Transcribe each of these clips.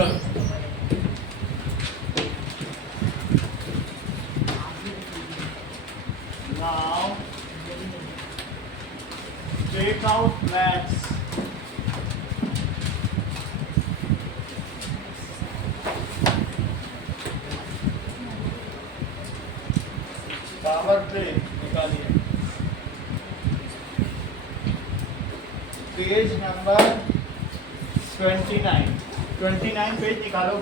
चलो now take out max. Power play निकालिए, page number 29 page निकालो।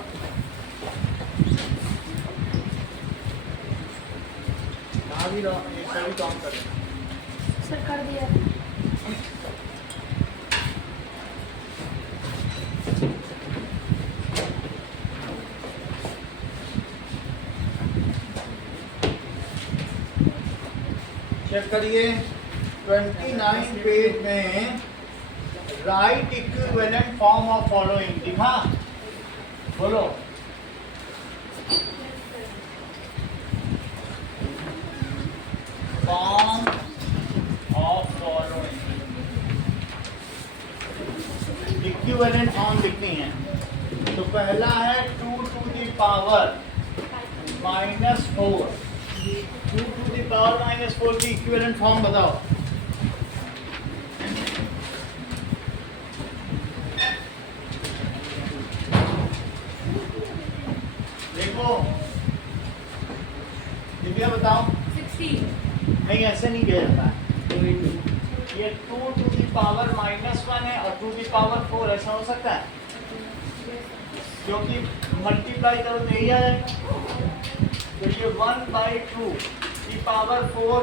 भी सभी काम करें सर कर दिया। चेक करिए 29 पेज में right equivalent form of following लिखा, बोलो। Form of following equivalent form लिखनी है। तो पहला है 2 to the power -4, 2 to the power -4 की इक्विवेलेंट फॉर्म बताओ। देखो दिव्या बताओ। 16। नहीं ऐसे नहीं किया जाता है। ये 2 to the power -1 है और 2 to the power 4, ऐसा हो सकता है क्योंकि मल्टीप्लाई करो तो यही आएगा। तो ये 1/2 की पावर 4,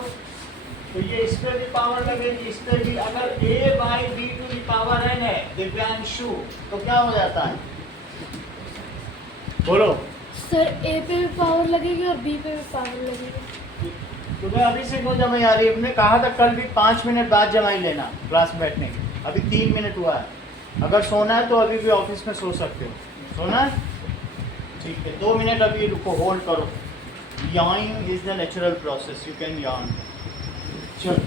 तो ये इस पे भी पावर लगेगी, इस पे भी। अगर a/b to the power n है दिव्यांशु, तो क्या हो जाता है, बोलो। सर ए पे भी पावर लगेगी और बी पे भी पावर लगेगी। तुम्हें अभी से क्यों जमाई आ रही है? हमने कहा था कल भी 5 मिनट बाद जमाई लेना क्लास में बैठने की। अभी 3 मिनट हुआ है। अगर सोना है तो अभी भी ऑफिस में सो सकते हो। सोना है? ठीक है, 2 मिनट अभी रुको, होल्ड करो। Yawning is the natural process, you can yawn. चलो,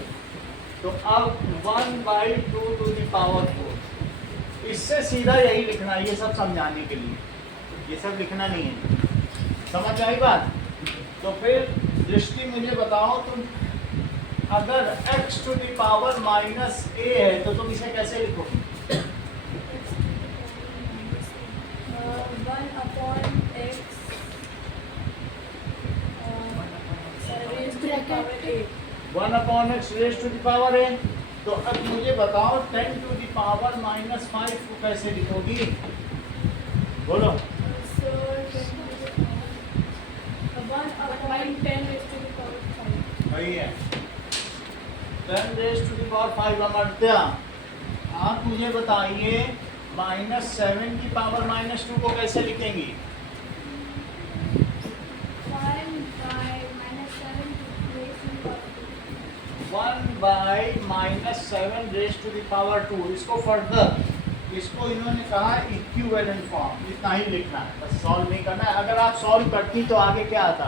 तो अब 1/2 to the power 4, इससे सीधा यही लिखना है, ये सब समझाने के लिए। ये सब लिखना नहीं है, समझ आई बात? तो फिर दृष्टि मुझे बताओ, तुम अगर x to the power -a है तो तुम इसे कैसे लिखोगे? 1/x raised to the power a। तो अब मुझे बताओ 10 to the power -5 को कैसे लिखोगी, बोलो। वही है 10 raised to the power 5। Amartya, आप मुझे बताइए -7 की पावर -2 को कैसे लिखेंगी? 1/-7 raised to the power 2। इसको फर्दर, इसको इन्होंने कहा इक्विवेलेंट फॉर्म, इतना ही लिखना है, बस सॉल्व नहीं करना है। अगर आप सॉल्व करती तो आगे क्या आता,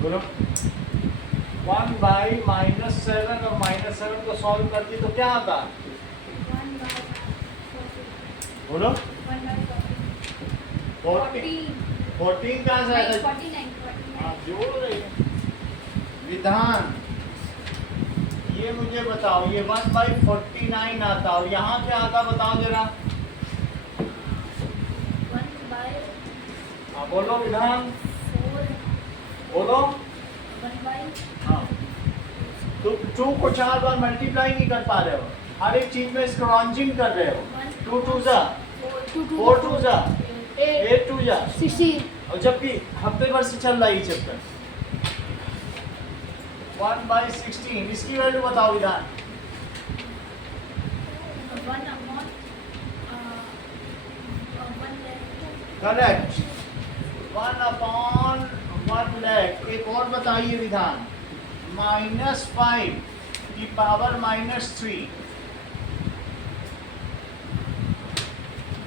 बोलो। 1/-7 और -7 को सॉल्व करती तो क्या आता, बोलो। 14 कहाँ से आता? 49। हाँ, जोड़ रही है। विधान, ये मुझे बताओ, ये 1/49 आता और यहाँ क्या आता, बताओ जरा। हाँ बोलो विधान, बोलो। हाँ, तो 2 को 4 बार मल्टीप्लाई नहीं कर पा रहे हो, हर एक चीज में स्क्रॉन्जिंग कर रहे हो। 2 2 जा 4 2 जा 8 2 जा 16। और जबकि हफ्ते भर से चल रहा है ये चैप्टर। 1/16, इसकी वैल्यू बताओ विधान। 1/1 करेक्ट, 1/1 लाख। एक और बताइए विधान, -5 की पावर -3,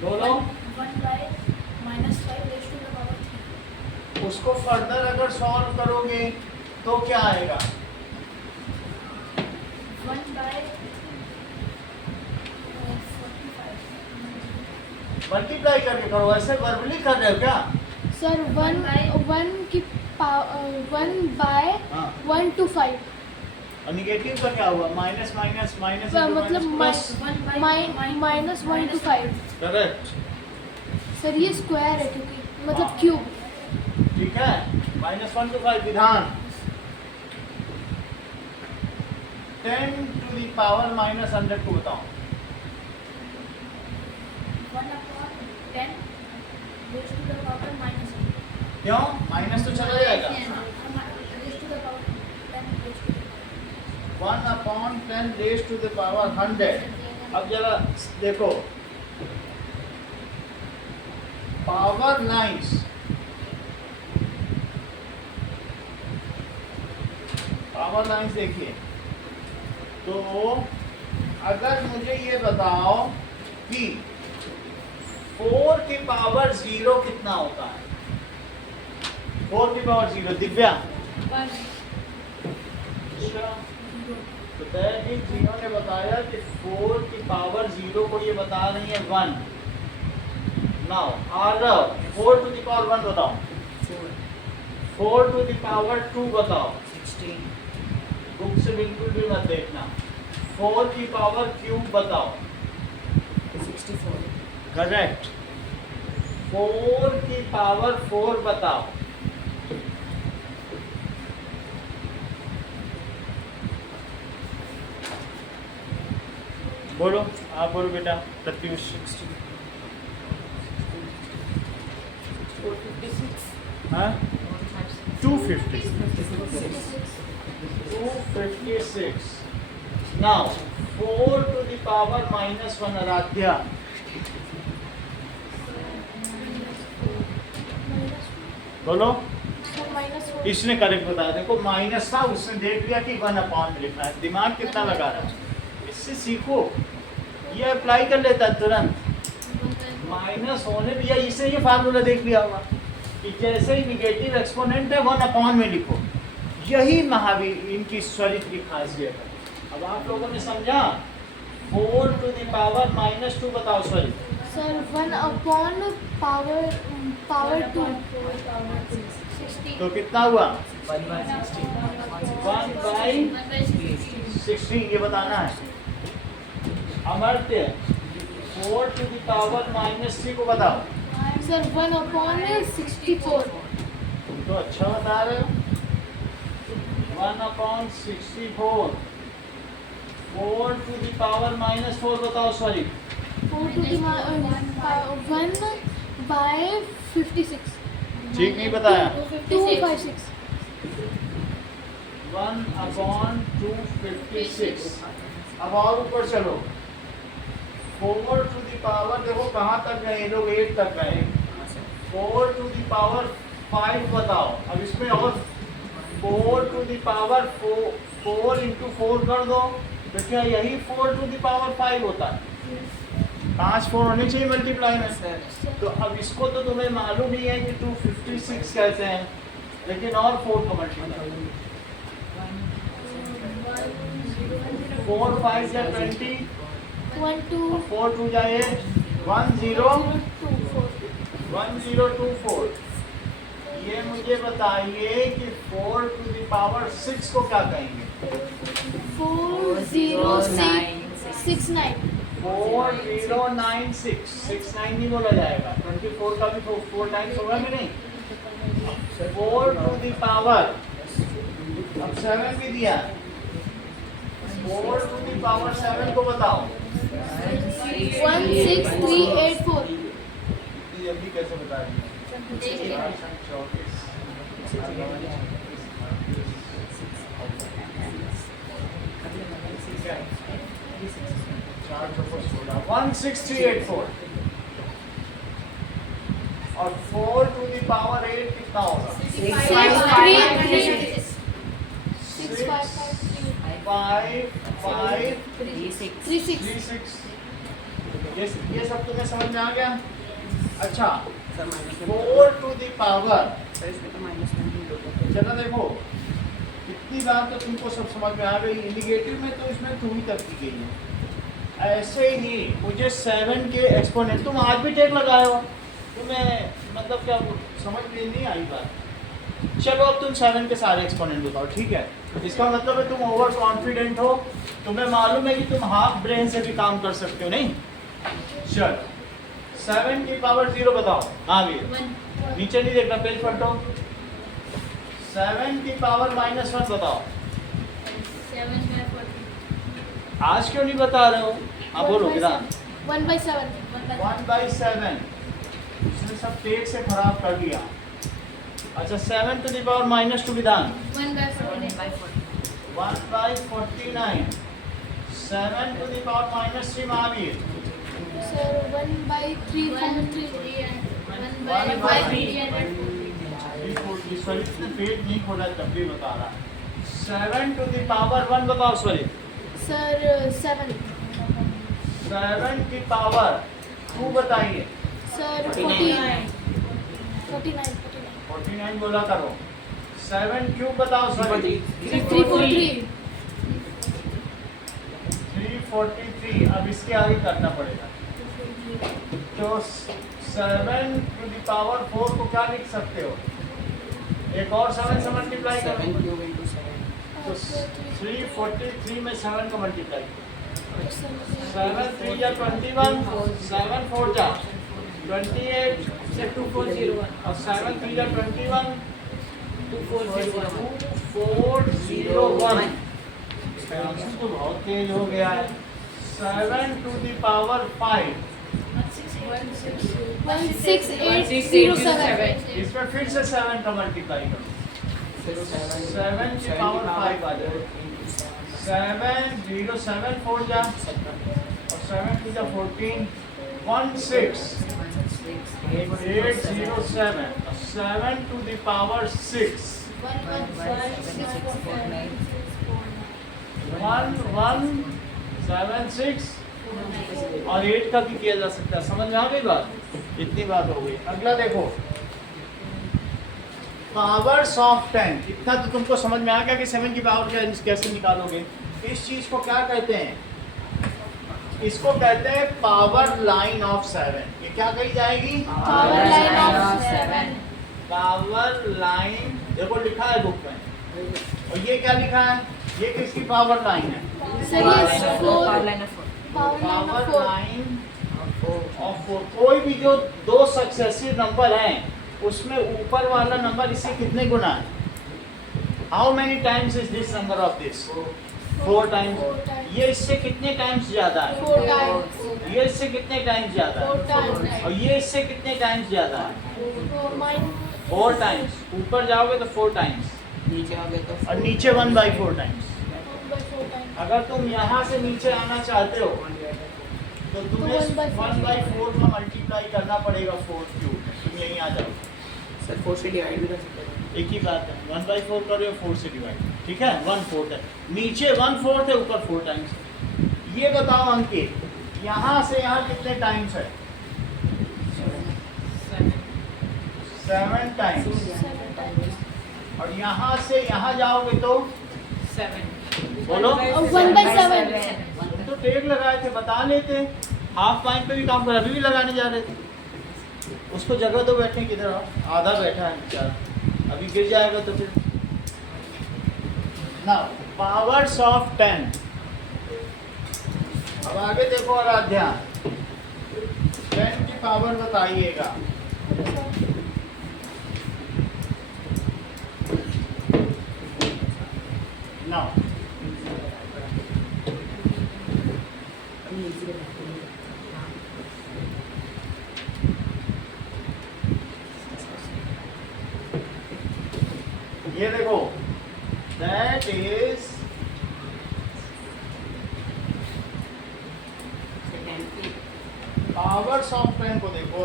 बोलो। 1/-5 raised to the power 3। उसको फर्दर अगर सॉल्व करोगे तो क्या आएगा, 1/45। मल्टीप्लाई करके करो, ऐसे वर्बली कर रहे हो क्या? सर वन की 1 बाय हाँ। 1 to 5 और निगेटिव का क्या हुआ? माइनस माइनस माइनस मतलब plus. Minus 1 to 5। Correct, sir ये स्क्वायर है क्योंकि मतलब क्यूब। ठीक है। -1 to 5 विधान 10 to the power -100 को बताओ। 1/10 raised to the power minus क्यों? माइनस तो चला जाएगा। raised to the power 10 raised to the 1/10 raised to the power 100। अब जरा देखो पावर लाइंस, पावर लाइंस देखिए। तो अगर मुझे ये बताओ कि 4 की पावर 0 कितना होता है? 4 की पावर 0 दिव्या। तो दैट इज जिन्होंने ने बताया कि 4 की पावर 0 को ये बता रही है 1। Now Aarav 4 to the power 1 बताओ। 4 टू द पावर 2 बताओ। 16 बुक से बिल्कुल भी मत देखना। 4 की पावर क्यूब बताओ। 64 करेक्ट। 4 की पावर 4 बताओ। बोलो, आप बोलो बेटा। प्रत्युष 456 हाँ 256 now 4 to the power -1 Aaradhya. बोलो। सर -4 इसने करेक्ट बताया। देखो माइनस था, उसने देख लिया कि 1/, लिखना है। दिमाग कितना लगा रहा है, इससे सीखो। ये अप्लाई कर लेता है तुरंत। माइनस होने भी, या इसे ये फार्मूला देख लिया होगा कि जैसे ही निगेटिव एक्सपोनेंट है 1/, में लिखो। यही महावीर इनकी स्वरित की खासियत है। अब आप लोगों ने समझा। 4 टू द पावर -2 बताओ स्वरित। सर 1/पावर 2 तो कितना हुआ? 1/16 1/16 ये बताना है। अमर्त्य 4 टू द पावर -3 को बताओ। सर 1/64 तुम तो अच्छा बता रहे हो। 1/64। 4 टू द पावर -4 बताओ सॉरी। 4 to the 1/56 ठीक नहीं बताया। 256 1/256। अब और ऊपर चलो। 4 टू द पावर, देखो कहाँ तक गए ये लोग? 8 तक गए। 4 टू द पावर 5 बताओ। अब इसमें और 4 टू द पावर 4 into 4 कर दो, तो क्या यही 4 टू द पावर 5 होता है? 5 4 होने चाहिए मल्टीप्लाई में। तो अब इसको तो तुम्हें मालूम ही है कि 256 कैसे हैं, लेकिन और 4 को मल्टीप्लाई। 4 5 या 20, 1 2 4 2 या 8, 1024। ये मुझे बताइए कि 4 टू द पावर 6 को क्या कहेंगे? 40669 4096। 69 नहीं बोला जाएगा। 24 का भी 4 टाइम्स होगा कि नहीं? 4 टू द पावर, अब 7 भी दिया। 4 टू द पावर 7 को बताओ। 16384 ये अभी कैसे बता दिया? 16384। और 4 टू द पावर 8 कितना होगा? 633 6553 36। ये सब तुम्हें समझ में आ गया? अच्छा, 4 टू द पावर, चलो देखो इतनी बात तो तुमको सब समझ में आ गई। इंडिकेटिव में तो इसमें 2 ही तक की गई है। ऐसे ही मुझे 7 के एक्सपोनेंट, तुम आज भी टेक लगाए हो, तुम्हें मतलब क्या समझ में नहीं आई बात। चलो अब तुम 7 के सारे एक्सपोनेंट बताओ, ठीक है। इसका मतलब है तुम ओवर कॉन्फिडेंट हो, तुम्हें मालूम है कि तुम हाफ ब्रेन से भी काम कर सकते हो, नहीं? चलो 7 की पावर 0 बताओ। हाँ भी नीचे नहीं देखना, पेज पलटो। 7 की पावर -1 बताओ। 7/40. आज क्यों नहीं बता रहे हो? हाँ बोलो मेरा। 1/7. 1/7 इसने सब पेट से खराब कर दिया। अच्छा 7 to the power -2 विधान 1/40. 1/49। 7 to the power -3 Mahavir. Sir, 1/3. 1/3. स्वरित ने पेट नहीं खोला तब भी बता रहा। 7 to the power 1 बताओ स्वरित। Sir, 7. 7 की पावर 2 बताइए। Sir, 49. 49. 49 बोला करो। 7 क्यूब बताओ स्वरित। 343. 343। अब इसके आगे करना पड़ेगा। तो 7 to the power 4 को क्या लिख सकते हो? एक और 7 से मल्टीप्लाई करो। 7 cube into 7. तो 343 में 7 को मल्टीप्लाई करो। 7 3 या 21, 7 4 जा 28, Sir, 2401. और 7 3 या 21, 2401. 401। तो बहुत तेज हो गया है। 7 to the power 5। 16807. इसमें फिर से 7 का मल्टीप्लाई करो। 7 की पावर 5 आ जाए। 7 0 7 4 जा और 7 2 जा 14, 16807। 7 to the power 6। 1176 और 8 का भी किया जा सकता है। समझ में आ गई बात? इतनी बात हो गई। अगला देखो, पावर्स ऑफ 10। इतना तो तुमको समझ में आ गया कि 7 की पावर कैसे निकालोगे। इस चीज को क्या कहते हैं? इसको कहते हैं पावर लाइन ऑफ 7। ये क्या कही जाएगी? Power line of 7. Power line. देखो लिखा है बुक में, और ये क्या लिखा है? ये किसकी पावर लाइन है? Sir, yes, Power 4. line of 4. Power line power of 4. Line of 4। कोई भी जो दो सक्सेसिव नंबर हैं उसमें ऊपर वाला नंबर इससे कितने गुना है? How many times is this number of this? 4 times. ये इससे कितने टाइम्स ज्यादा है? 4 times. ये इससे कितने टाइम्स ज्यादा 4 है? times. और ये इससे कितने टाइम्स ज्यादा है? 4 टाइम्स। ऊपर जाओगे तो 4 टाइम्स नीचे आ गए तो और नीचे 1/4 टाइम्स। 1/4 times. अगर तुम यहाँ से नीचे आना चाहते हो तो तुम्हें 1/4 का मल्टीप्लाई करना पड़ेगा 4 क्यूब। तुम यहीं आ जाओ। सर 4 से डिवाइड भी कर सकते हैं. एक ही बात है, 1/4 करो या 4 से डिवाइड। ठीक है, 1/4 है। नीचे 1/4 है, ऊपर 4 टाइम्स। ये बताओ अंकित, यहाँ से यहाँ कितने टाइम्स है? 7 टाइम्स। 7 times. और यहाँ से यहाँ जाओगे तो 7. बोलो। 1/7. तुम तो टेक लगाए थे, बता लेते। हाफ पॉइंट पे भी काम कर, अभी भी लगाने जा रहे थे। उसको जगह तो बैठने किधर आओ, आधा बैठा है बेचारा, अभी गिर जाएगा तो फिर ना। Powers of 10। अब आगे देखो आराध्या, 10 की पावर बताइएगा। नाउ ये देखो, दैट इज पावर्स ऑफ 10 को देखो।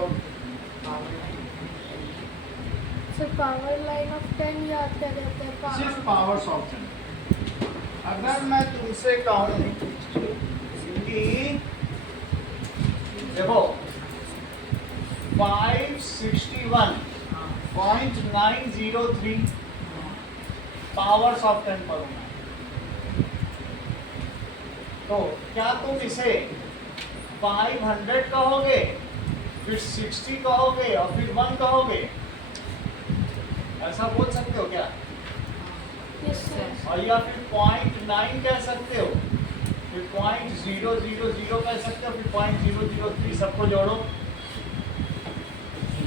So power line of 10 या क्या कहते हैं? सिर्फ पावर्स ऑफ 10। अगर मैं तुमसे कहूं कि देखो 561.903 पावर्स ऑफ 10 पढ़ूंगा। तो क्या तुम इसे 500 कहोगे, फिर 60 कहोगे और फिर 1 कहोगे? ऐसा बोल सकते हो क्या? Yes sir. और या फिर 0.9 कह सकते हो, फिर 0.000 कह सकते हो, फिर 0.003, सबको जोड़ो।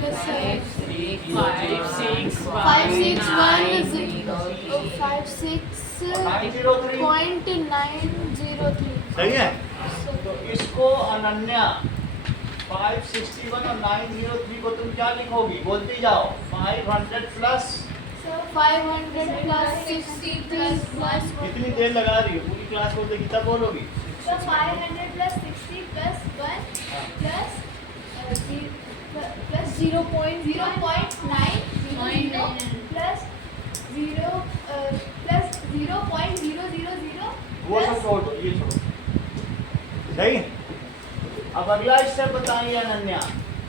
Yes sir. 903 सही है। तो इसको अनन्या 561 और 903 को तुम क्या लिखोगी? बोलती जाओ। 500 प्लस 500 plus 60 plus 1 कितनी देर लगा रही है? पूरी क्लास बोलते कितना बोलोगी? So 500 plus 60 plus 1 plus 0.9 0.900 plus 0 plus 0.000 वो सब छोड़ दो, ये छोड़ो। सही। अब अगला स्टेप बताइए अनन्या,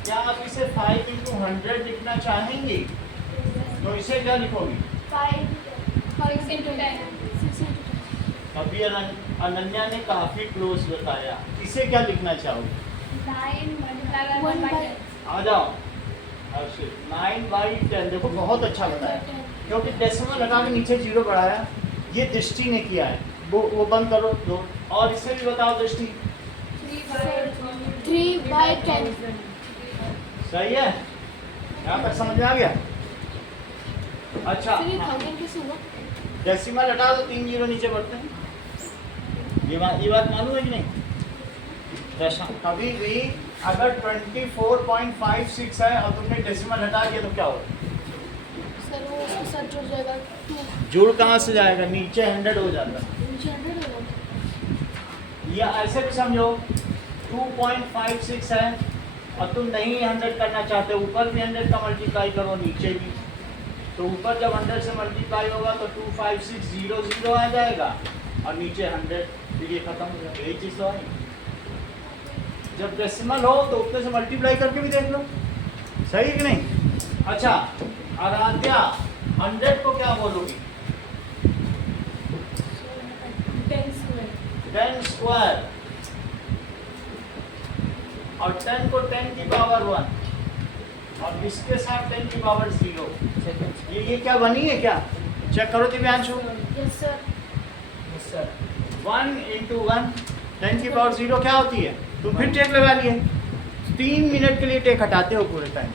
क्या आप इसे 5 into 100 लिखना चाहेंगी? तो इसे क्या लिखोगी? 5 6 into 10 अभी अनन्या ने काफी क्लोज बताया। इसे क्या लिखना चाहोगे? 9 multiplied by 1 by 10. आ जाओ। अर्षित 9/10 देखो बहुत अच्छा बताया, क्योंकि डेसिमल लगा के नीचे जीरो बढ़ाया, ये दृष्टि ने किया है। वो बंद करो दो, और इसे भी बताओ दृष्टि। 3 by 10 सही है, यहाँ तक समझ में आ गया? अच्छा, फिर 1000 कैसे हुआ? डेसिमल हटा दो, 3 जीरो नीचे बढ़ते हैं। ये बात मालूम है कि नहीं? कभी भी अगर 24.56 है और तुमने डेसिमल हटा दिया तो क्या होगा? सर वो उसके साथ जुड़ जाएगा 2 जुड़ कहाँ से जाएगा? नीचे 100 हो जाता है। नीचे 100 होगा। या ऐसे भी समझो 2.56 है और तुम नहीं 100 करना चाहते, ऊपर भी 100 का मल्टीप्लाई करो, नीचे भी। तो ऊपर जब 100 से मल्टीप्लाई होगा तो 25600 आ जाएगा और नीचे 100, फिर ये खत्म हो जाएगा। यही चीज़ तो है। जब डेसिमल हो तो उतने से मल्टीप्लाई करके भी देख लो, सही कि नहीं? अच्छा आराध्या, 100 को क्या बोलोगी? 10 square 10 स्क्वायर, और 10 को 10 की पावर 1 और इसके साथ 10 की पावर 0। ये क्या बनी है क्या? चेक करो दिव्यांशु। Yes sir. 1 into 1 10 की पावर 0 क्या होती है? तुम फिर टेक लगा लिए, 3 मिनट के लिए टेक हटाते हो पूरे टाइम,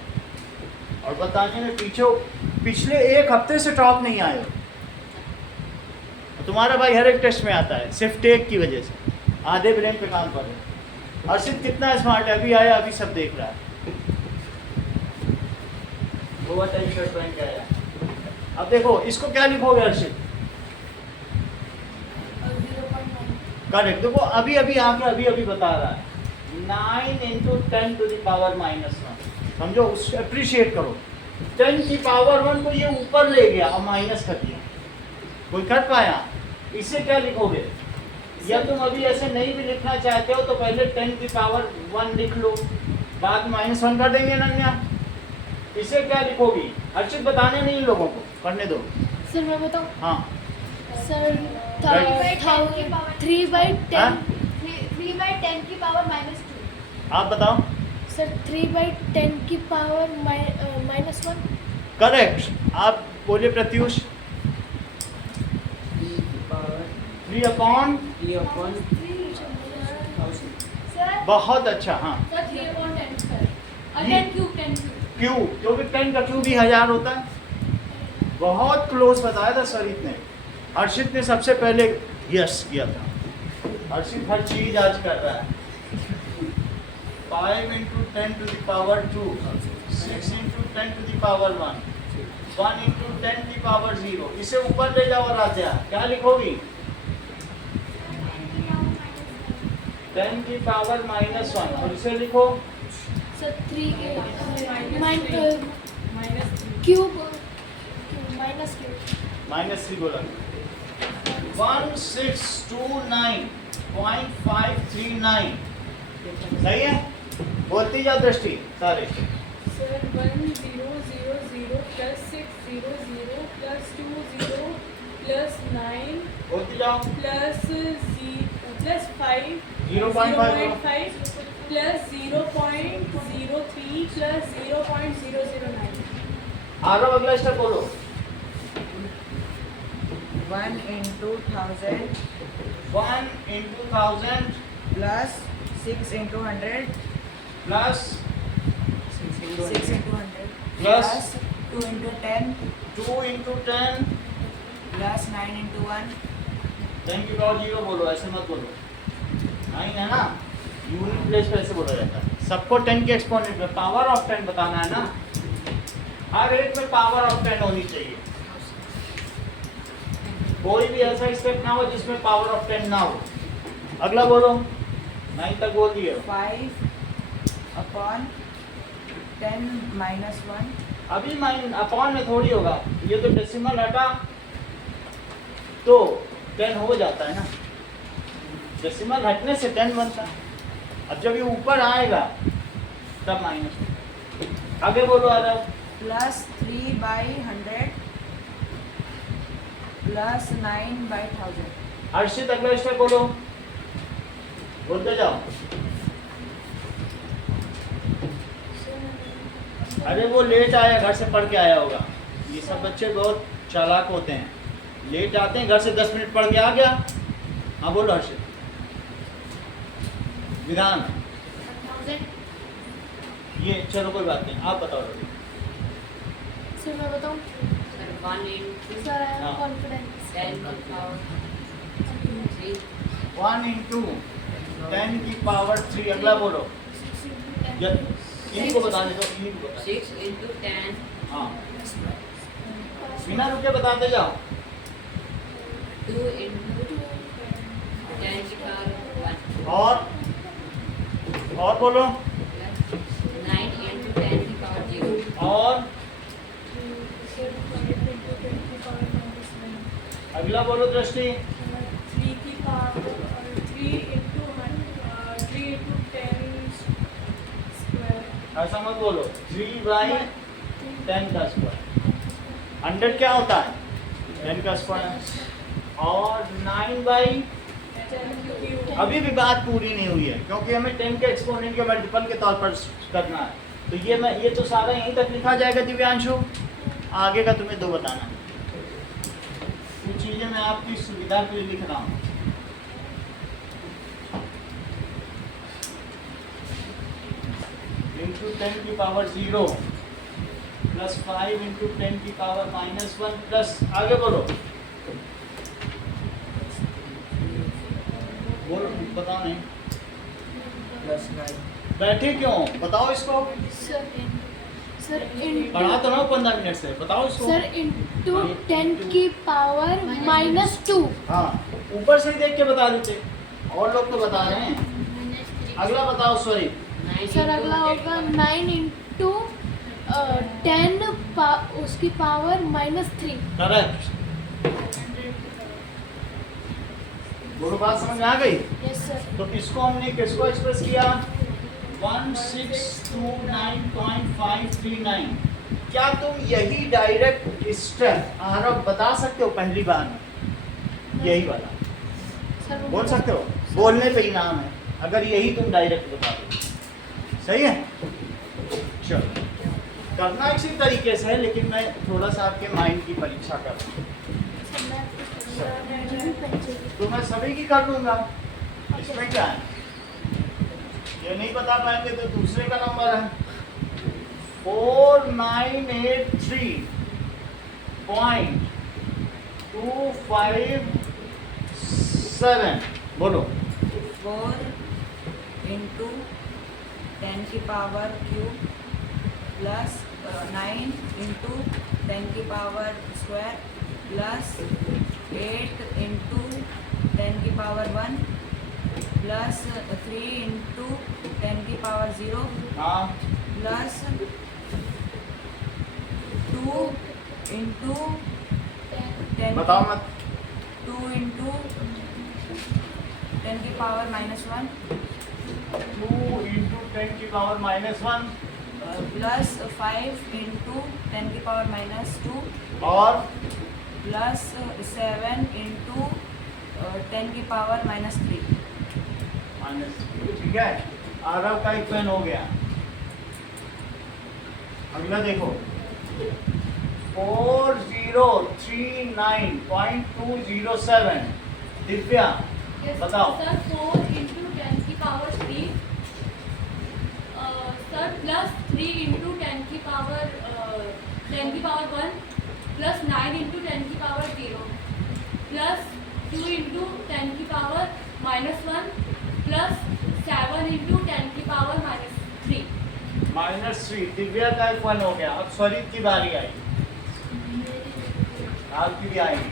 और बताने में पिछले 1 हफ्ते से टॉप नहीं आए हो। तुम्हारा भाई हर एक टेस्ट में आता है, सिर्फ टेक की वजह से। आधे ब्रेन पे काम कर रहे हो। अर्षित कितना स्मार्ट है, अभी आया, अभी सब देख रहा है। ओवर टाइम शर्ट पहन के आया। अब देखो इसको क्या लिखोगे अर्षित? 0.9 करेक्ट। देखो अभी अभी बता रहा है 9 into 10 to the power -1। समझो, उसको अप्रिशिएट करो। 10 की पावर 1 को ये ऊपर ले गया और माइनस कर दिया। कोई कर पाया? इसे क्या लिखोगे? या तुम अभी ऐसे नहीं भी लिखना चाहते हो तो पहले 10 की पावर 1 लिख लो, बाद में -1 कर देंगे अनन्या। इसे क्या लिखोगी? अर्षित बताने नहीं लोगों को, करने दो। सर मैं बताऊं? हाँ सर Right. 3 by 10 हाँ? 3 by 10 की पावर -2. आप बताओ। सर 3 by 10 की पावर -1 करेक्ट। आप बोले प्रत्युष। 3 upon, Sir, बहुत अच्छा। हाँ Sir, 3/10 sir. ये- 10 cube, 10 cube. क्यू, क्योंकि 10 का क्यू भी 1000 होता है। बहुत क्लोज बताया था सरित ने। हर्षित ने सबसे पहले यस किया था। हर्षित हर चीज आज कर रहा है। 5 into 10 to the power 2, 6 into 10 to the power 1, 1 into 10 की पावर 0। इसे ऊपर ले जाओ राजा, क्या लिखोगी? 10 की पावर -1 और इसे लिखो सर 3 -3. क्यूब -3 बोला। 1629.539 सही है? बोलती जाओ दृष्टि सारे। Sir, 1000 plus 600 plus 20 plus 9 बोलती जाओ। plus plus 5 0.5 plus 0.03 plus 0.009। Aarav अगला स्टेप बोलो। 1 into 1000 1 into 1000 plus 6 into 100 plus 6 into 100 Plus 2 into 10 2 into 10 plus 9 into 1 10 की पावर 0 बोलो, ऐसे मत बोलो। 9 है ना, यूनिट प्लेस पे ऐसे बोला जाता है। सबको 10 के एक्सपोनेंट में पावर ऑफ 10 बताना है ना, हर एक में पावर ऑफ 10 होनी चाहिए। कोई भी ऐसा स्टेप ना हो जिसमें पावर ऑफ 10 ना हो। अगला बोलो, 9 तक बोल दिए। 5 upon 10 minus 1 अभी माइन अपॉन में थोड़ी होगा, ये तो डेसिमल हटा तो 10 हो जाता है ना, डेसिमल हटने से 10 बनता है। अब जब ये ऊपर आएगा तब माइनस। आगे बोलो आ रहा plus 3 by 100 plus 9 by 1000 हर्षित अगला स्टेप बोलो, बोलते जाओ। अरे वो लेट आया, घर से पढ़ के आया होगा। ये सब बच्चे बहुत चालाक होते हैं, लेट आते हैं, घर से 10 मिनट पढ़ के आ गया। हाँ बोलो हर्षित। विधान 1000। ये चलो कोई बात नहीं, आप बताओ। सर मैं बताऊं? सर 1 into सर हाँ। कॉन्फिडेंस 10 की पावर 3 1 into 10 की पावर 3। अगला बोलो, इनको बताने दो, इनको बता। 6 into 10 हाँ, बिना रुके बताते जाओ। 2 into 10 की पावर 1 और बोलो, plus 9 into 10 की पावर 0 और अगला बोलो दृष्टि। 3 की पावर 3 into 10 स्क्वायर ऐसा मत बोलो, 3 बाई 10 का स्क्वायर। 100 क्या होता है? 10 का स्क्वायर। और 9 बाई, 10 क्यूब। अभी भी बात पूरी नहीं हुई है, क्योंकि हमें 10 के एक्सपोनेंट के मल्टीपल के तौर पर करना है। तो ये तो सारा यहीं तक लिखा जाएगा दिव्यांशु, आगे का तुम्हें दो बताना है। कुछ चीजें मैं आपकी सुविधा के लिए लिख रहा हूँ। इंटू 10 की पावर 0 प्लस 5 इंटू 10 की पावर -1 प्लस, आगे बोलो बोलो, बताओ नहीं plus 9 बैठे क्यों, बताओ इसको। सर पढ़ा तो ना 15 मिनट से, बताओ इसको। सर इंटू 10 की पावर -2। हाँ, ऊपर से ही देख के बता देते, और लोग तो बता रहे हैं। अगला बताओ सॉरी। 9 सर अगला होगा 9 इंटू 10 उसकी पावर -3। करेक्ट, बोलो, बात समझ में आ गई। Yes sir. तो इसको हमने किसको एक्सप्रेस किया? 1629.539। क्या तुम यही डायरेक्ट स्टेप आरव बता सकते हो पहली बार में? यही वाला सर बोल सकते हो, बोलने पे इनाम है अगर यही तुम डायरेक्ट बता दो। सही है, चलो करना इसी तरीके से है, लेकिन मैं थोड़ा सा आपके माइंड की परीक्षा कर रहा हूँ। तो मैं सभी की कर लूंगा, इसमें क्या है? ये नहीं बता पाएंगे तो दूसरे का नंबर है 4983.257। बोलो 4 into 10 की पावर क्यूब प्लस 9 into 10 की पावर स्क्वायर प्लस 8 into 10 की पावर 1 प्लस 3 into 10 की पावर 0 हाँ, प्लस 2 into 10 बताओ मत। 2 into 10 की पावर -1 2 into 10 की पावर -1 प्लस 5 into 10 की पावर -2 और प्लस 7 into 10 की पावर -3 ठीक है, आरव का इक्वेशन हो गया। अगला देखो 4039.207 दिव्या बताओ। सर 4 into 10 की पावर 3 सर प्लस 3 into 10 की पावर 1 प्लस 9 into 10 की पावर 0 प्लस 2 into 10 की पावर -1 प्लस 7 into 10 की पावर -3। -3 दिव्या का इक्वेशन हो गया। अब स्वरित की बारी आई, आपकी भी आएगी।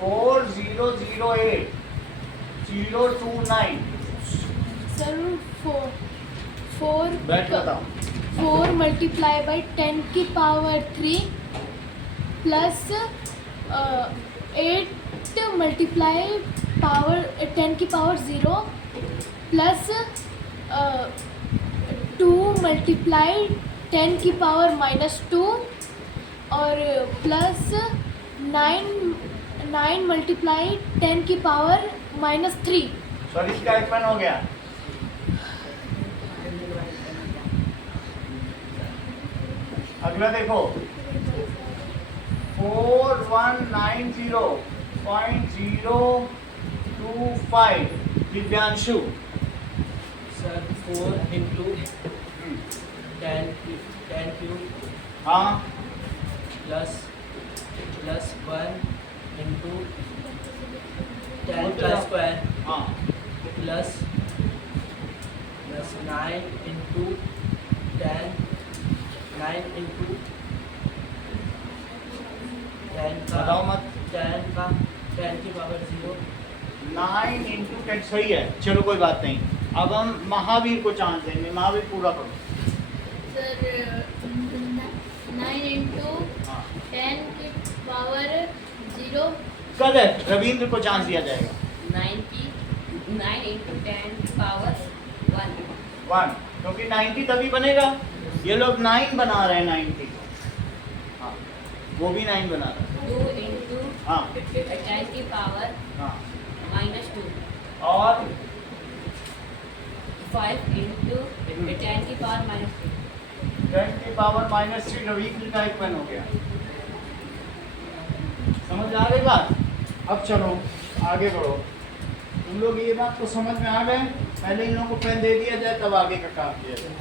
4008.029 सर 4 बैठ बताओ। 4 मल्टीप्लाई बाई 10 की पावर 3 प्लस 8 मल्टीप्लाई पावर 10 की पावर 0 प्लस 2 मल्टीप्लाई 10 की पावर -2 और प्लस 9 मल्टीप्लाई 10 की पावर -3। स्वरित का इक्वेशन हो गया। अगला देखो 4190.025 दिव्यांशु। सर 4 into 10 cube हाँ plus 1 into 10 plus square हाँ plus 9 into 10 into 10 का बताओ मत। 10 की पावर 0 9 into 10 सही है, चलो कोई बात नहीं। अब हम महावीर को चांस देंगे। महावीर पूरा करो। सर 9 into हाँ 10 की पावर 0 करेक्ट, रविंद्र को चांस दिया जाएगा। 9 into 10 की पावर 1 1 क्योंकि 90 तभी बनेगा। ये लोग 9 बना रहे हैं 90 को। हाँ वो भी 9 बना रहे हैं। 2 into हाँ 10 की पावर हाँ -2 और 5 into 10 की पावर -3 10 की पावर -3 रविंद्र का इक्वेशन हो गया। समझ आ रही बात? अब चलो आगे बढ़ो। तुम लोग ये बात तो समझ में आ गए? पहले इन लोगों को पेन दे दिया जाए तब आगे का काम किया जाए।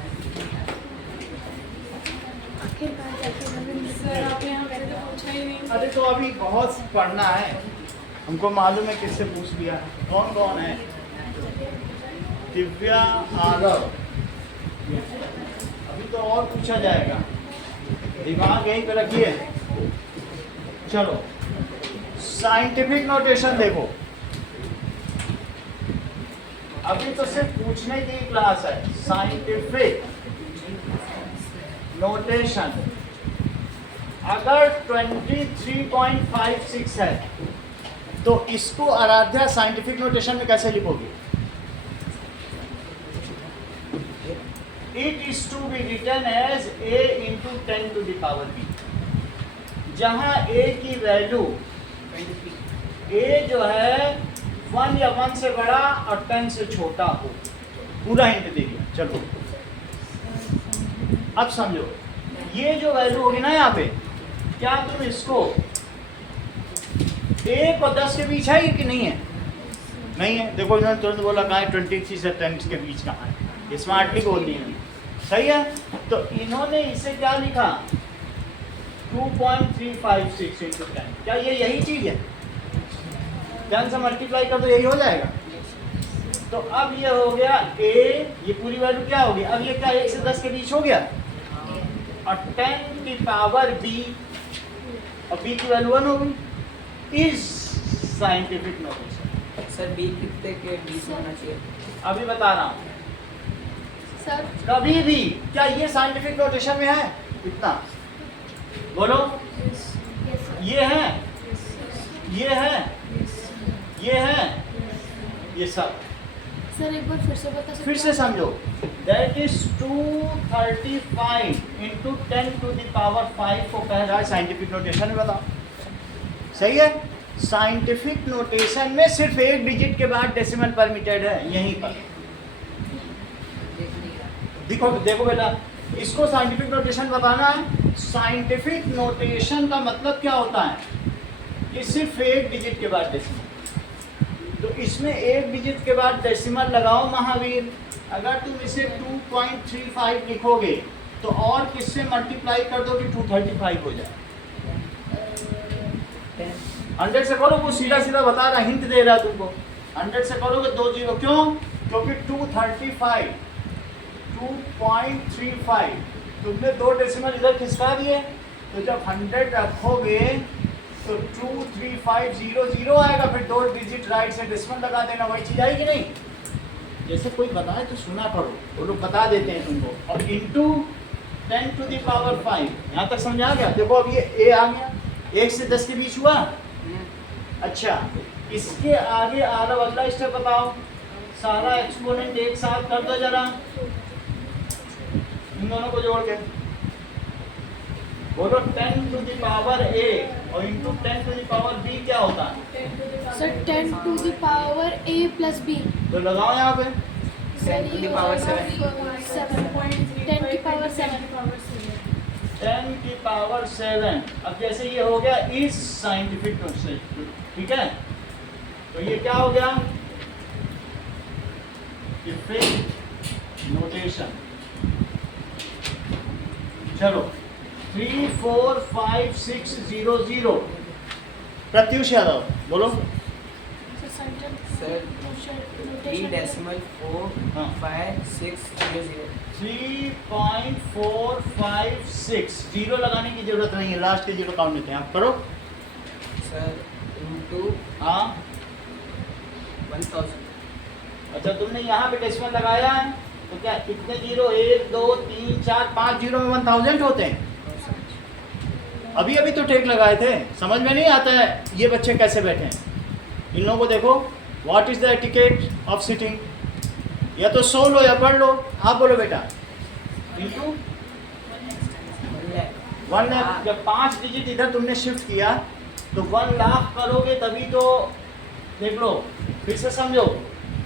सर आपने हमसे तो पूछा ही नहीं। अरे तो अभी बहुत पढ़ना है, हमको मालूम है किससे पूछ लिया। कौन कौन है? दिव्या, आरव। अभी तो और पूछा जाएगा, दिमाग यहीं पे रखिए। चलो साइंटिफिक नोटेशन देखो। अभी तो सिर्फ पूछने की क्लास है। साइंटिफिक नोटेशन अगर 23.56 है तो इसको आराध्या साइंटिफिक नोटेशन में कैसे लिखोगे? It is to be written as a into 10 to the power b, जहाँ a की वैल्यू a जो है 1 या 1 से बड़ा और 10 से छोटा हो। पूरा हिंट दे दिया। चलो अब समझो, ये जो वैल्यू होगी ना यहाँ पे, क्या तुम इसको 1 और 10 के बीच है कि नहीं है? नहीं है। देखो इन्होंने तुरंत बोला कहाँ है, 23 से 10 के बीच कहाँ है। स्मार्टली बोल दिए इन्होंने, सही है। तो इन्होंने इसे क्या लिखा? 2.356 into 10। क्या ये यही चीज है? 10 से मल्टीप्लाई कर तो यही हो जाएगा। तो अब ये हो गया a, ये पूरी वैल्यू क्या होगी? अब ये क्या 1 से 10 के बीच हो गया, और 10 की पावर b, और b की वैल्यू 1 होगी। Is scientific notation. Sir b कितने के बीच होना चाहिए? अभी बता रहा हूँ। सर कभी भी क्या ये साइंटिफिक नोटेशन में है? इतना बोलो। ये है, ये है, ये है, ये सब। सर एक बार फिर से बता सकते फिर से समझो। That is 235 into 10 to the power 5 को कह रहा है साइंटिफिक नोटेशन में। बताओ सही है। साइंटिफिक नोटेशन में सिर्फ एक डिजिट के बाद डेसिमल परमिटेड है, यहीं पर। देखो देखो बेटा, इसको साइंटिफिक नोटेशन बताना है। साइंटिफिक नोटेशन का मतलब क्या होता है कि सिर्फ एक डिजिट के बाद डेसिमल। तो इसमें एक डिजिट के बाद डेसिमल लगाओ महावीर। अगर तुम इसे 2.35 लिखोगे तो और किससे मल्टीप्लाई कर दो कि 235 हो जाए? 100 से करो, वो सीधा सीधा बता रहा, हिंट दे रहा तुमको। 100 से करोगे 2 जीरो, क्यों? क्योंकि 235 2.35 तुमने 2 डेसिमल इधर खिसका दिए, तो जब 100 रखोगे तो 23500 आएगा, फिर 2 डिजिट राइट से डेसिमल लगा देना, वही चीज आएगी नहीं? जैसे कोई बताए तो सुना करो, वो लोग बता देते हैं तुमको। और इंटू 10 to the power 5, यहाँ तक समझ आ गया? देखो अब ये a आ गया, 1 से 10 के बीच हुआ। अच्छा, इसके आगे आ रहा अगला स्टेप बताओ, सारा एक्सपोनेंट एक साथ कर दो जरा, इन दोनों को जोड़ के बोलो 10 to the power a और into 10 to the power b क्या होता है? Sir 10 to the power a plus b। तो लगाओ यहाँ पे 10 to the power 7। 10 की पावर 7। 10 की पावर 7। अब जैसे ये हो गया इस साइंटिफिक नोटेशन, ठीक है? तो ये क्या हो गया? Effect notation. चलो 3 4 5 6 0 0। प्रत्युष यादव बोलो। सर 3 decimal 4 हाँ। 5 6 0 0। 3.456 जीरो लगाने की जरूरत नहीं है, लास्ट के जीरो काउंट लेते हैं। आप करो सर into हाँ। 1000। अच्छा, तुमने यहाँ पे डेसिमल लगाया है तो क्या कितने जीरो? 1 2 3 4 5 जीरो में 1000 होते हैं। अभी अभी तो टेक लगाए थे, समझ में नहीं आता है ये बच्चे कैसे बैठे हैं। इन लोगों को देखो, what is the etiquette of sitting? या तो सो लो या पढ़ लो। आप बोलो बेटा। इंटू 1 लाख। जब 5 डिजिट इधर तुमने शिफ्ट किया तो 1 लाख करोगे तभी तो। देख लो, फिर से समझो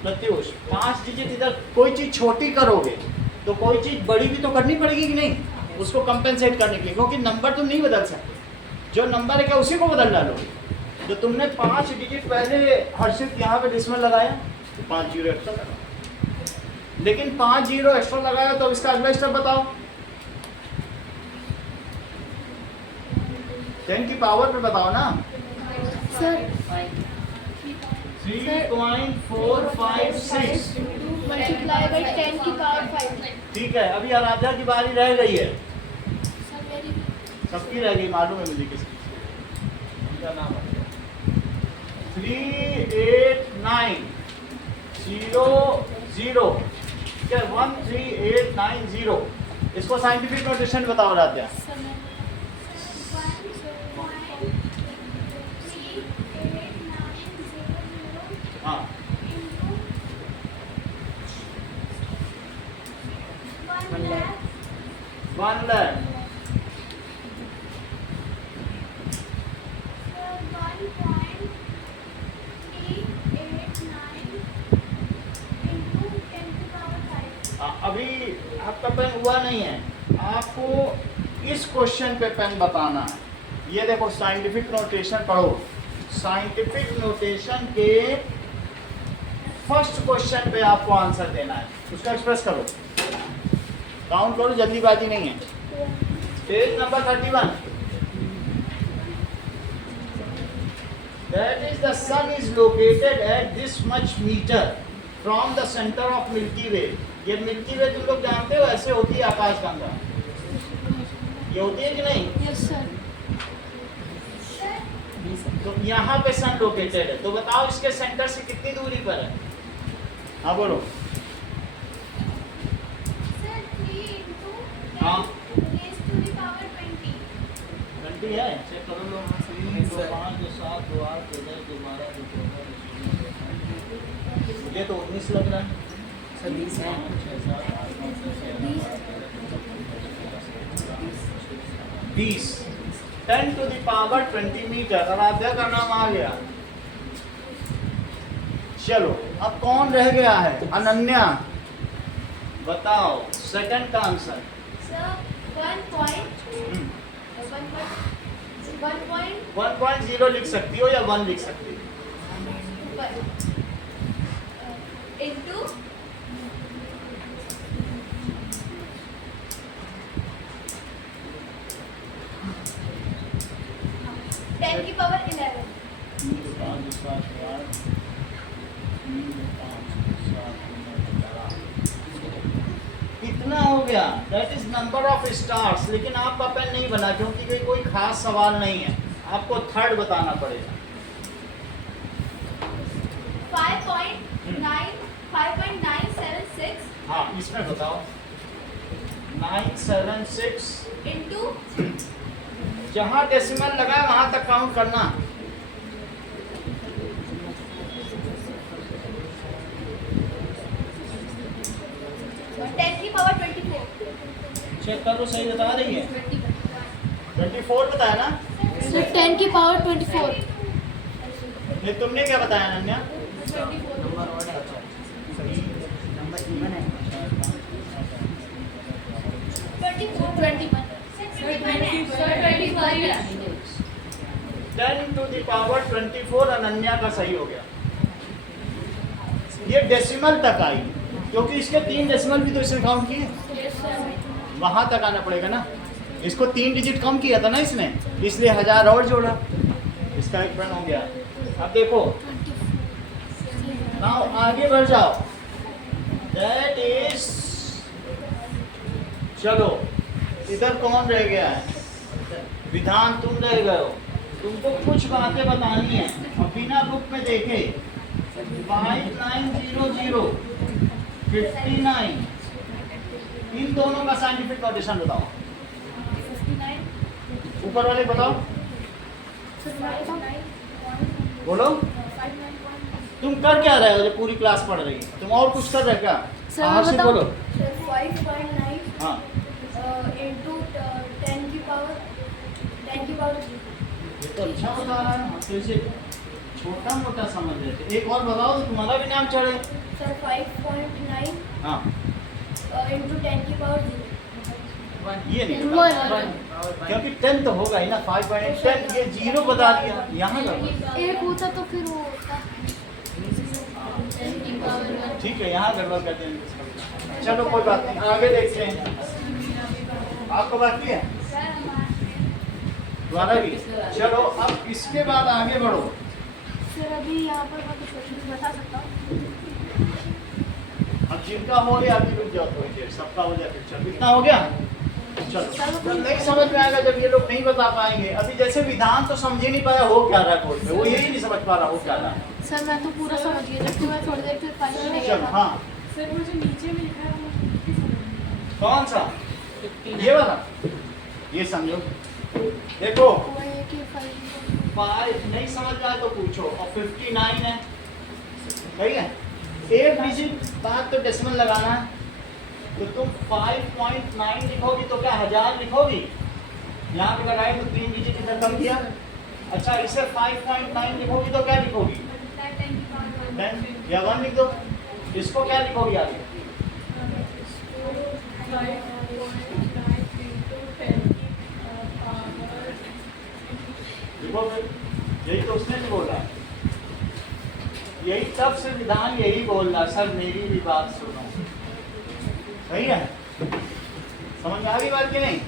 प्रत्युष, 5 डिजिट इधर कोई चीज़ छोटी करोगे तो कोई चीज़ बड़ी भी तो करनी पड़ेगी कि नहीं, उसको कंपेंसेट करने के लिए, क्योंकि नंबर तुम नहीं बदल सकते। जो नंबर है क्या उसी को बदल डालोगे। तो तुमने 5 डिजिट पहले हर्षित यहाँ पे डेसिमल लगाया तो 5 जीरो एक्स्ट्रा लगा, लेकिन 5 जीरो एक्स्ट्रा लगाया तो इसका अगला स्टेप बताओ। 10 की पावर पे बताओ ना। सर 3.456। मल्टीप्लाई बाई 10 की पावर 5। ठीक है, अभी आराध्या की बारी रह गई है। सर मेरी सबकी रह गई, मालूम है मुझे किसकी। उनका नाम है 38900। क्या 13890? इसको साइंटिफिक नोटेशन बताओ आराध्या। सर मैं 1.3890 हाँ, into 1 lakh 1 lakh. 1.389 into 10 to power 5। अभी आपका पेन हुआ नहीं है, आपको इस क्वेश्चन पे पेन बताना है। ये देखो साइंटिफिक नोटेशन पढ़ो। साइंटिफिक नोटेशन के फर्स्ट क्वेश्चन पे आपको आंसर देना है, उसका एक्सप्रेस करो, काउंट करो, जल्दीबाजी नहीं है। Page number 31। That is, the sun is located at this much meter from the center of Milky Way। ये मिल्की वे तुम लोग जानते हो, ऐसे होती है आकाशगंगा। ये होती है कि नहीं? Yes sir. तो यहाँ पे सन लोकेटेड है, तो बताओ इसके सेंटर से कितनी दूरी पर है? हाँ बोलो। Sir, 3 into 10 हाँ। raised to the power 20। 20 है, चेक करो लो। 3 2 5 2 7 2 8 2 10 2 12 2 14 मुझे तो 19 लग रहा है। सर 20 है। 20 10 to the power 20 metre. Aaradhya का नाम आ गया। चलो अब कौन रह गया है? अनन्या। बताओ सेकंड का आंसर। Sir, 1.0 लिख सकती हो या 1 लिख सकती हो। into 10 की पावर 11। इतना हो गया, that is number of stars. लेकिन आपका पेन नहीं बना क्योंकि कोई खास सवाल नहीं है, आपको थर्ड बताना पड़ेगा। 5.976 हाँ इसमें बताओ 976 into जहाँ डेसिमल लगा वहां तक काउंट करना। टेन की पावर 24। चेक करो सही बता रही है। 24 बताया ना? सर 10 की पावर 24। ये तुमने क्या बताया अनन्या? नंबर ऑड है। नंबर इवन है। 10 to the power 24 अनन्या का सही हो गया। ये डेसिमल तक आई क्योंकि इसके 3 डेसिमल भी तो इसने काउंट किए, वहां तक आना पड़ेगा ना। इसको 3 डिजिट कम किया था ना इसने, इसलिए 1000 और जोड़ा, इसका एक रन हो गया। अब देखो नाउ आगे बढ़ जाओ। दैट इज, चलो इधर कौन रह गया है? विधान तुम रह गए हो। तुमको कुछ बातें बतानी है और बिना बुक में देखे 5900 59 इन दोनों का साइंटिफिक नोटेशन बताओ। ऊपर वाले बताओ, बोलो तुम कर क्या रहे हो जो पूरी क्लास पढ़ रही है? तुम और कुछ कर रहे हो क्या? सर, बाहर से बताओ। बोलो। 5.9 हाँ into 10 की पावर 10 की पावर 3। ये तो अच्छा बता रहा है, हम तो इसे छोटा मोटा समझ रहे थे। एक और बताओ तो तुम्हारा भी नाम चढ़े। सर 5.9 हाँ into 10 की पावर 0। ये नहीं One, बता, one. क्योंकि 10 तो होगा ही ना। 5.10 ये 0 बता दिया यहाँ का। एक होता तो फिर वो होता। ठीक है यहाँ गड़बड़ करते हैं। चलो कोई बात नहीं, आगे देखते हैं। आपको बाकी है तुम्हारा भी? चलो अब इसके बाद आगे बढ़ो। सर अभी यहाँ पर मैं कुछ क्वेश्चन बता सकता हूँ। अब जिनका हो गया अभी रुक जाओ थोड़ी देर, सबका हो जाए फिर। चलो इतना हो गया, चलो जब नहीं समझ में आएगा, जब ये लोग नहीं बता पाएंगे। अभी जैसे विधान तो समझ ही नहीं पाया हो क्या रहा है कोर्ट में, वो यही नहीं समझ पा रहा हो क्या रहा है। सर मैं तो पूरा समझ गया, जबकि मैं थोड़ी देर फिर फाइल में चलो हाँ सर मुझे नीचे में लिखा है वो नहीं समझ कौन सा? ये वाला, ये समझो। देखो वो है कि फाइल 5 नहीं समझ में आए तो पूछो। और 59 है, सही है। एक डिजिट बाद तो डेसिमल लगाना है, तो तुम 5.9 लिखोगी तो क्या 1000 लिखोगी? यहाँ पे लगाए तो 3 डिजिट इधर कम किया। अच्छा इसे 5.9 लिखोगी तो क्या लिखोगी? 10 या 1 लिख दो। इसको क्या लिखोगी आगे? 5.9 into 10 की पावर। लिखो फिर, यही तो उसने भी बोला। यही तब से विधान यही बोल रहा, सर मेरी भी बात सुनो। सही है, समझ में आ गई बात कि नहीं?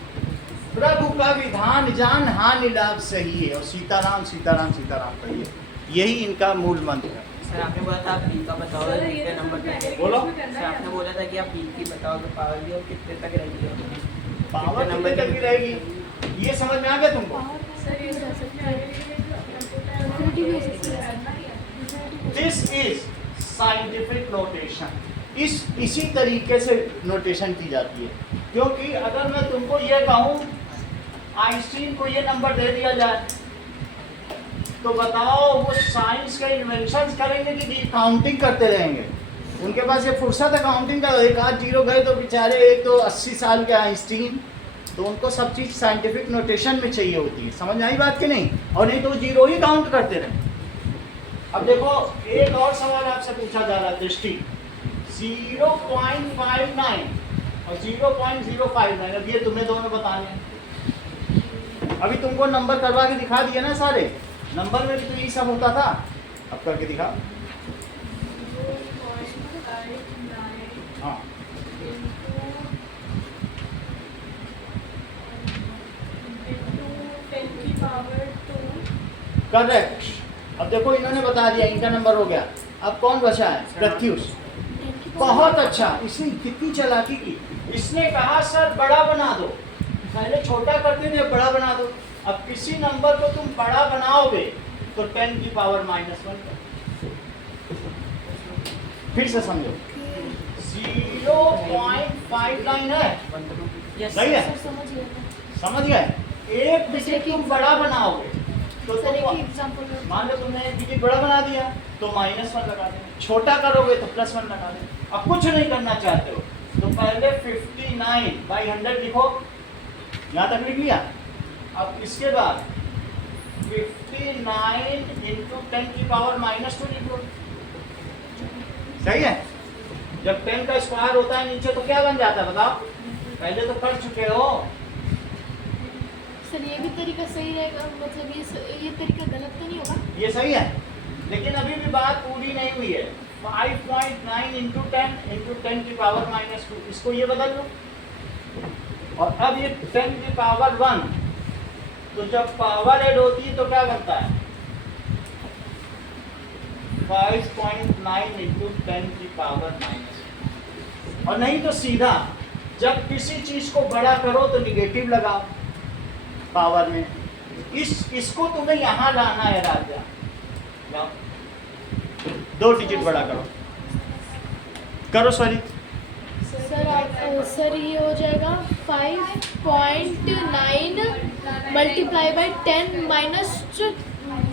प्रभु का विधान जान हानि लाभ सही है, और सीताराम सीताराम सीताराम कहिए, यही इनका मूल मंत्र है। सर आपने बोला था आप बी का बताओ सर, कितने ये नंबर तक है। बोलो। सर आपने बोला था कि आप बी की बताओगे पावर की और कितने तक रहेगी। पावर कितने तक की रहेगी ये समझ में आ गया तुमको? सर ये सब सकते हैं दिस इज साइंटिफिक नोटेशन। इसी तरीके से नोटेशन की जाती है। क्योंकि अगर मैं तुमको ये कहूँ आइंस्टीन को ये नंबर दे दिया जाए तो बताओ वो साइंस का इन्वेंशन करेंगे कि काउंटिंग करते रहेंगे? उनके पास ये फुर्सत है काउंटिंग का? एक आध जीरो गए तो बेचारे, एक तो 80 साल के आइंस्टीन, तो उनको सब चीज़ साइंटिफिक नोटेशन में चाहिए होती है। समझ आई बात कि नहीं? और नहीं तो जीरो ही काउंट करते रहे। अब देखो एक और सवाल आपसे पूछा जा रहा है, दृष्टि 0.59 और 0.059। अब ये तुमने दोनों बताने हैं। अभी तुमको नंबर करवा के दिखा दिया ना सारे, नंबर में भी तो यही सब होता था। अब करके दिखा। 0.59 हाँ into 10 की पावर 2 करेक्ट। अब देखो इन्होंने बता दिया, इनका नंबर हो गया। अब कौन बचा है? प्रत्युष। बहुत अच्छा, इसने कितनी चालाकी की। इसने कहा सर बड़ा बना दो, पहले छोटा करते थे, बड़ा बना दो। अब किसी नंबर को तुम बड़ा बनाओगे तो 10 की पावर -1 फिर से समझो। 0.59 है, सही है? समझ गए? एक डिजिट तुम बड़ा बनाओगे तो सर एक तुम एग्जांपल मान लो तुमने एक डिजिट बड़ा बना दिया तो -1 लगा देना, छोटा करोगे तो +1 लगा देना। अब कुछ नहीं करना चाहते हो तो पहले 59/100 लिखो, यहाँ तक लिख लिया। अब इसके बाद 59 into 10 की पावर -2 लिखो, सही है? जब 10 का स्क्वायर होता है नीचे तो क्या बन जाता है बताओ? पहले तो कर चुके हो। सर ये भी तरीका सही रहेगा, मतलब ये तरीका गलत तो नहीं होगा? ये सही है, लेकिन अभी भी बात पूरी नहीं हुई है। 5.9 into 10 की पावर -2, इसको ये बदल लो। और अब ये 10 की पावर 1, तो जब पावर ऐड होती है तो क्या बनता है? 5.9 into 10 की पावर -2। और नहीं तो सीधा जब किसी चीज को बड़ा करो तो निगेटिव लगाओ पावर में। इसको तुम्हें यहाँ लाना है राजा, लाओ 2 डिजिट बड़ा करो। करो सॉरी सर ये हो जाएगा 5.9 मल्टीप्लाई बाई 10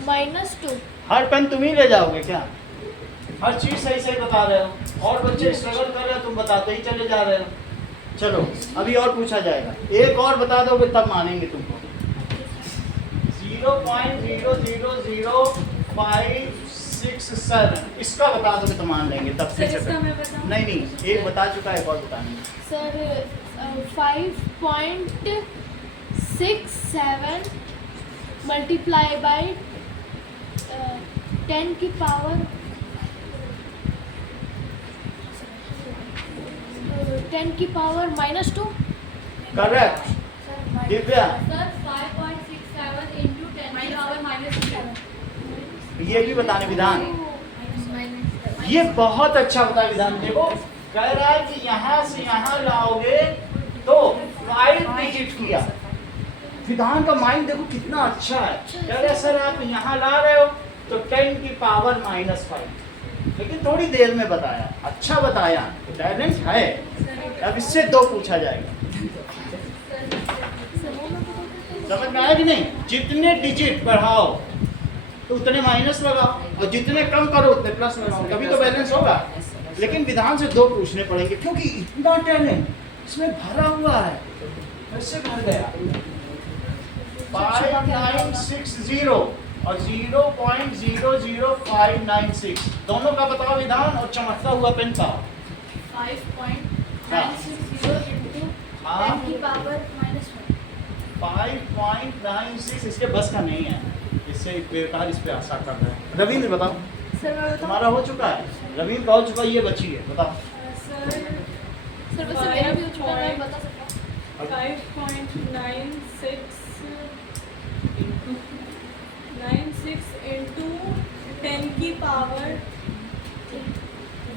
-2। हर पेन तुम ही ले जाओगे क्या? हर चीज सही सही बता रहे हो, और बच्चे स्ट्रगल कर रहे हो, तुम बताते ही चले जा रहे हो। चलो अभी और पूछा जाएगा, एक और बता दोगे तब मानेंगे तुमको। 0.000567 इसका बता दोगे तो मान लेंगे, तब से सर इसका मैं बताऊं? नहीं, एक बता चुका है, एक और बताने। सर 5.67 मल्टीप्लाई बाई 10 की power -2। Correct Divya, sir 5.67 into 10 की पावर -2। ये भी बताने विधान। ये बहुत अच्छा बता विधान। देखो कह रहा है कि यहाँ से यहाँ लाओगे तो 5 डिजिट किया। विधान का माइंड देखो कितना अच्छा है। कह रहा है सर आप यहाँ ला रहे हो तो 10 की पावर -5, लेकिन थोड़ी देर में बताया, अच्छा बताया, टैलेंट है। अब इससे 2 पूछा जाएगा। समझ में आया कि नहीं? जितने डिजिट बढ़ाओ तो उतने माइनस लगाओ, और जितने कम करो उतने प्लस लगाओ, तभी तो बैलेंस होगा। लेकिन विधान से 2 पूछने पड़ेंगे क्योंकि इतना टैलेंट इसमें भरा हुआ है। कैसे भर गया? 5960 और 0.00596 दोनों का बताओ विधान, और चमकता हुआ पेन का। 5.960 into 10 की पावर -1। 5.96 इसके बस का नहीं है, इससे बेकार इस पे आशा कर रहा है। रवींद्र बताओ, सर मैं बताऊं? तुम्हारा हो चुका है, रवींद्र का हो चुका है, ये बची है, बताओ। सर सर वैसे मेरा भी हो चुका है, मैं बता सकता हूँ। 5.96 into 10 की पावर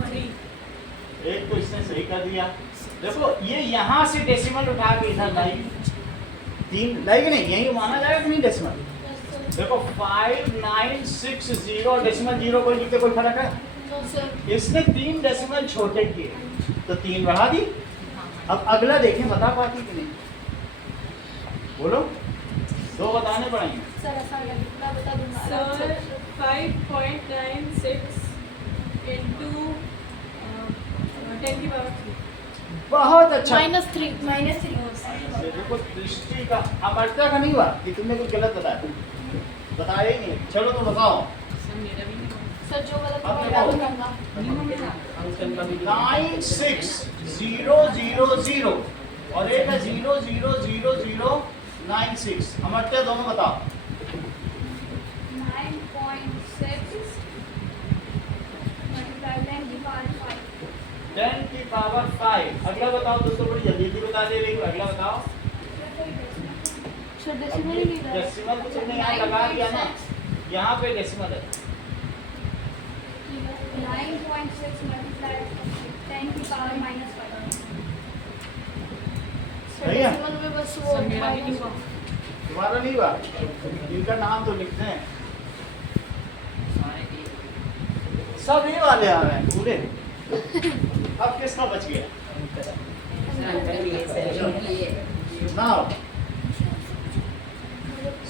3। एक तो इसने सही कर दिया। देखो ये यहाँ से डेसिमल उठा के इधर लाई, 3 लाई कि नहीं? यही माना जाएगा कि नहीं डेसिमल? देखो 5960 और डेसिमल 0 को लिखते कोई फर्क है? No sir. इसने 3 डेसिमल छोटे किए तो 3 बढ़ा दी। अब अगला देखें, बता पाती कि नहीं? बोलो, 2 बताने पड़ेंगे। सर ऐसा है, मैं बता दूंगा। सर 5.96 into 10 की पावर 3। बहुत अच्छा। -3। देखो दृष्टि का अमरता का नहीं हुआ कि तुमने कुछ गलत बताया, बताया ही नहीं। चलो तो बताओ। सर सर जो गलत अब होगा देखो। वो करना। अंकल का भी 96000 और एक है 0000096। समझते हैं दोनों? बताओ। 9.6 multiply 10 की पावर 5. 10 की पावर 5। अगला बताओ दोस्तों, बड़ी जल्दी जल्दी बता दे रही हूँ। अगला बताओ। सर डेसिमल ही नहीं रहा। डेसिमल तो तुमने यहाँ लगा दिया ना, यहाँ पे डेसिमल है। 9.6 multiply 10 की पावर -5. सर सही है? डेसिमल में बस वो माइनस तुम्हारा नहीं हुआ? इनका नाम तो लिखते हैं। सब ये वाले आ रहे हैं पूरे। अब किसका बच गया? नाउ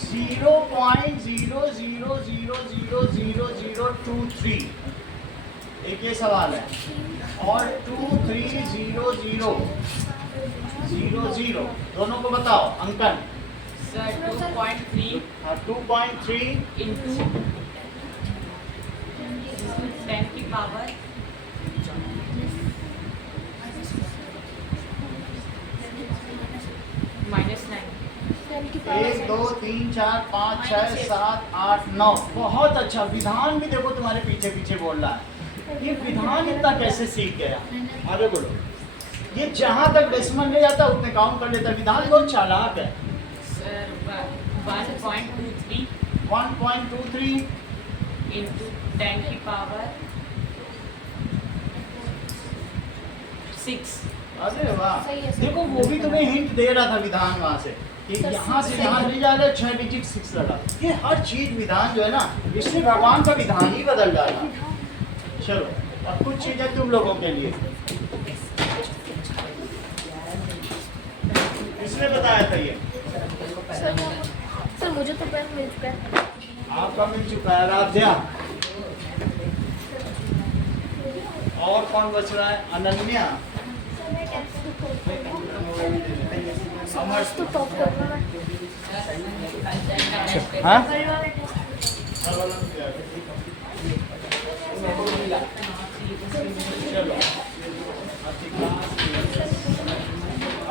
0.00000023 एक ये सवाल है, और 230000 दोनों को बताओ अंकन। सर 2.3 2.3 इंटू 10 की पावर -9. 10 की पावर 1 2 3 4 5 6 7 8 9। बहुत अच्छा। विधान भी देखो तुम्हारे पीछे पीछे बोल रहा है। ये विधान इतना कैसे सीख गया? आगे बोलो। ये जहां तक डेसिमल ले जाता उतने काउंट कर लेता। विधान बहुत चालाक है। सर 1.23 1.23 इंटू 10 की पावर 6. अरे वाह। सही है, सही। देखो वो भी तुम्हें हिंट दे रहा था विधान वहां से कि सर, यहाँ से सही यहाँ है। ले जा रहे 6 डिजिट 6 लगा। ये हर चीज विधान जो है ना, इससे भगवान का विधान ही बदल डाला। चलो अब कुछ चीजें तुम लोगों के लिए। किसने बताया था ये? सर मुझे तो पेन मिल चुका है। आपका मिल चुका है। राध्या। और कौन बच रहा है? अनन्या। अमर। तो टॉप करना है। हाँ? चलो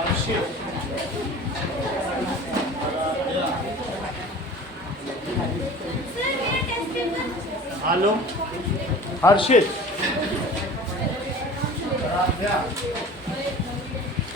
अर्शित। हेलो हर्षित। राध्या।